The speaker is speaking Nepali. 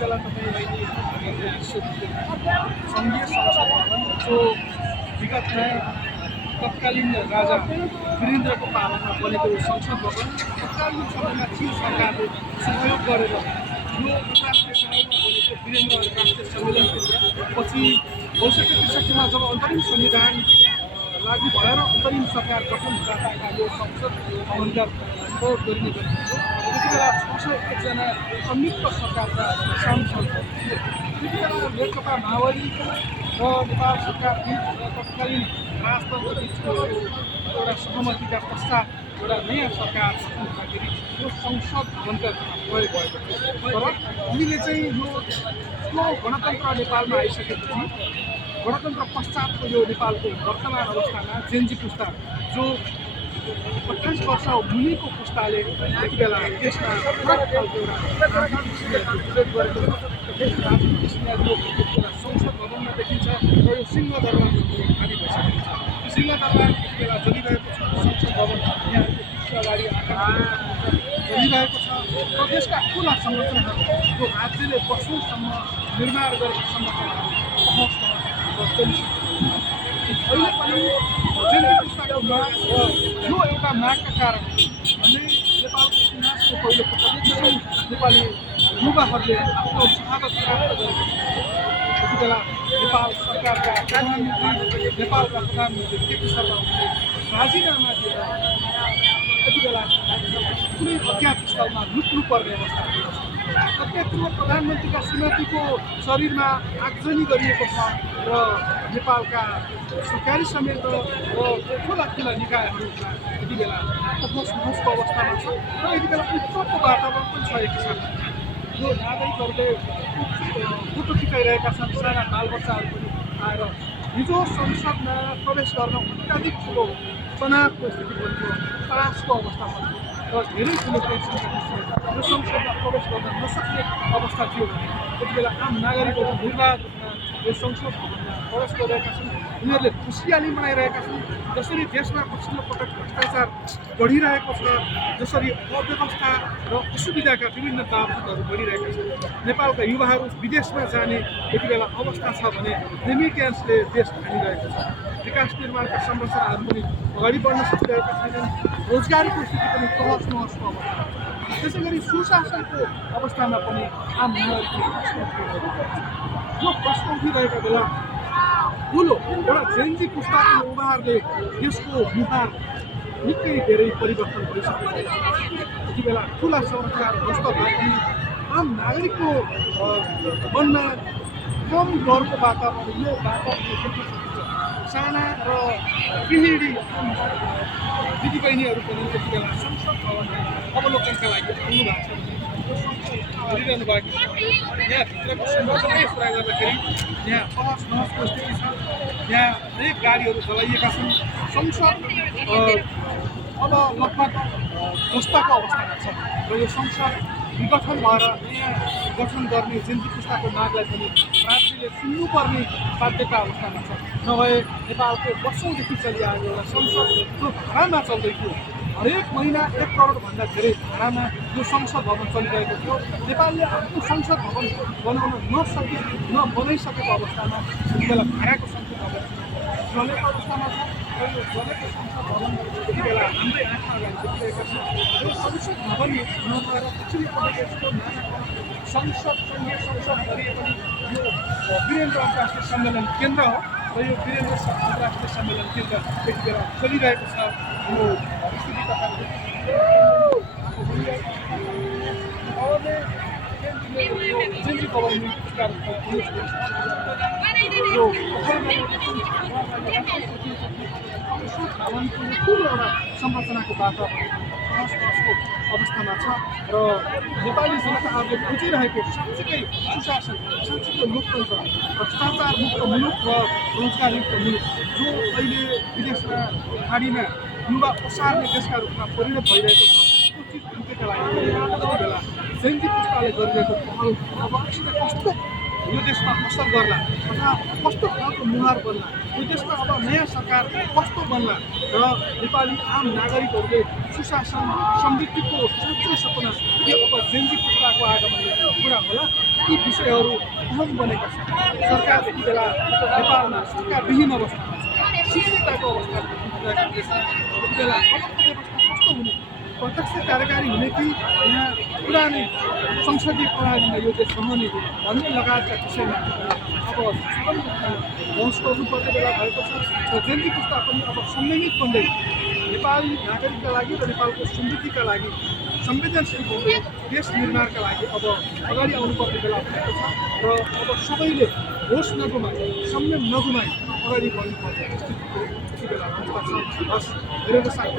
बेला तपाईँ सङ्घीय संसद भवन जो विगतमा तत्कालीन राजा वीरेन्द्रको पालामा बनेको संसद भवन तत्कालीन समयमा चीन सरकारले सहयोग गरेर यो अन्तर्राष्ट्रिय सहयोगमा बनेको वीरेन्द्र अन्तर्राष्ट्रिय सम्मेलन केन्द्र पछि 62-63 जब अन्तरिम संविधान लागू भएर अन्तरिम सरकार गठन हुँदा यो संसद भवनका प्रयोग गरिने गरिन्थ्यो। त्यति बेला 601 संयुक्त सरकारका सांसद थिए। त्यति बेला नेकपा माओवादी र नेपाल सरकार बिच तत्कालीन राजतन्त्र बिचको एउटा सहमतिका पश्चात एउटा नयाँ सरकार गठन हुँदाखेरि यो संसद भवनका प्रयोग भएको थियो। तर हामीले चाहिँ यो गणतन्त्र नेपालमा आइसकेपछि गणतन्त्र पश्चातको यो नेपालको वर्तमान अवस्थामा जेनजी पुस्ता जो 28 वर्ष मुनिको पुस्ताले यति बेला देशमा फरक खालको एउटा विरोध गरेको संसद भवनमा देखिन्छ र यो सिंहदरबार खाली भइसकेको छ। सिंहदरबार यति बेला चलिरहेको छ। संसद भवन यहाँको अगाडि चलिरहेको छ र देशका ठुला संरचनाहरू जो राज्यले वर्षौँसम्म निर्माण गरेको संरचनाहरू अहिले पनि जेनजी पुस्ताको माग र यो एउटा मागका कारण भने नेपालको इतिहासको पहिलो पटक नेपाली युवाहरूले आफ्नो शहादत प्राप्त गरेको यति बेला नेपाल सरकारका प्रधानमन्त्री नेपालका प्रधानमन्त्री केपी शर्मा ओलीले राजीनामा दिएर यति बेला कुनै अज्ञात स्थलमा लुक्नु पर्ने अवस्था छ। त्यत्रो प्रधानमन्त्रीका श्रीमतीको शरीरमा आगजनी गरिएको छ र नेपालका सरकारी समेत र ठुला ठुला निकायहरूमा यति बेला तहस अवस्थामा छ र यति बेला उत्सवको वातावरण पनि छ। एक किसिमको यो नागरिकहरूले फोटो टिकाइरहेका छन्। साना बालबच्चाहरू पनि आएर हिजो संसदमा प्रवेश गर्न अत्याधिक ठुलो तनावको स्थिति बन्यो, त्रासको अवस्थामा थियो र धेरै ठुलो टेन्सनका विषय यो संसदमा प्रवेश गर्न नसक्ने अवस्था थियो भने यति बेला आम नागरिकहरू निर्वाध रूपमा यो संसद भवनमा प्रवेश गरिरहेका छन्। उनीहरूले खुसियाली मनाइरहेका छन्। जसरी देशमा पछिल्लो पटक भ्रष्टाचार बढिरहेको छ, जसरी अव्यवस्था र असुविधाका विभिन्न दावहरू बढिरहेका छन्, नेपालका युवाहरू विदेशमा जाने यति बेला अवस्था छ भने रेमिट्यान्सले देश थामिरहेको छ। विकास निर्माणका संरचनाहरू पनि अगाडि बढ्न सकिरहेका छैनन्। रोजगारीको स्थिति पनि तहस नहसको अवस्था छ। त्यसै गरी सुशासनको अवस्थामा पनि आम नागरिकले यो प्रश्न उठिरहेका बेला ठुलो एउटा जेनजी पुस्ताको युवाहरूले यसको मुहार निकै धेरै परिवर्तन भइसकेको छ। यति बेला ठुला संरचनाहरू ध्वस्त भए पनि आम नागरिकको मनमा कम डरको वातावरण यो वातावरण देख्न सकिन्छ। साना र गृहिणी दिदीबहिनीहरू पनि त्यति बेला संसद भवनमा अवलोकनका लागि आउनु भएको छ। हेरिरहनु भएको छ। यहाँभित्रको संरचनाको कुरा गर्दाखेरि यहाँ तहस नहसको स्थिति छ। यहाँ अनेक गाडीहरू चलाइएका छन्। संसद अब लगभग ध्वस्तको अवस्थामा छ र यो संसद विगठन भएर नयाँ गठन गर्ने जेनजी पुस्ताको मागलाई पनि राज्यले सुन्नुपर्ने बाध्यता अवस्थामा छ। नभए नेपालको वर्षौँदेखि चलिआएको एउटा संसद जो भाडामा चल्दै थियो, हरेक महिना 1 करोडभन्दा धेरै भाडामा यो संसद भवन चलिरहेको थियो। नेपालले आफ्नो संसद भवन बनाउन बनाइसकेको अवस्थामा यति बेला भाडाको संसद भवन चलेको अवस्थामा छ र यो चलेको संसद भवन यति बेला हाम्रै आँखा अगाडि देखिरहेका छन्। यो संसद भवन नभएर पछिल्लो पटक यस्तो संसद सङ्घीय संसद गरिए पनि यो वीरेन्द्र अन्तर्राष्ट्रिय सम्मेलन केन्द्र हो र यो वीरेन्द्र अन्तर्राष्ट्रिय सम्मेलन केन्द्र यति बेला चलिरहेको छ। यो स्थिति तपाईँले जेनजी भवन ठुलो एउटा संरचनाको वातावरण अवस्थामा छ र नेपाली जनताहरूले खोजिरहेको साँच्चीकै सुशासन, साँच्चीको लोकतन्त्र, भ्रष्टाचार मुक्त मुलुक र रोजगारयुक्त मुलुक जो अहिले विदेशमा खाडीमा युवा ओसार्ने देशका रूपमा परिणत भइरहेको छ, त्यो चिज अन्त्यका लागि यति बेला जेनजी पुस्ताले गरिरहेको पहल अब कस्तो यो देशमा असर गर्ला अथवा कस्तो खालको मुहार बन्ला, यो देशमा अब नयाँ सरकार कस्तो बन्ला र नेपाली आम नागरिकहरूले सुशासन समृद्धिको साँच्चै सपना के अब जेन्जी पुस्ताको आगमनले पुरा होला, यी विषयहरू अहम बनेका छन्। सरकार यति बेला नेपालमा सरकारविहीन अवस्थामा छ, शिक्षितताको अवस्थामा यति बेला अबको व्यवस्था कस्तो हुने, प्रत्यक्ष कार्यकारी हुने कि यहाँ पुरानै संसदीय प्रणालीमा यो देश रहने भन्ने लगायतका विषयमा अब बहस गर्नुपर्ने बेला भएको छ र जेन्जी पुस्ता पनि अब संयमित बन्दै नेपाली नागरिकका लागि र नेपालको समृद्धिका लागि संवेदनशील बन्दै देश निर्माणका लागि अब अगाडि आउनुपर्ने बेला भएको छ र अब सबैले होस नगुमाई संयम नगुमाई अगाडि बढ्नुपर्ने स्थितिको यति बेला अवस्था छ। हस्, धेरैको साथ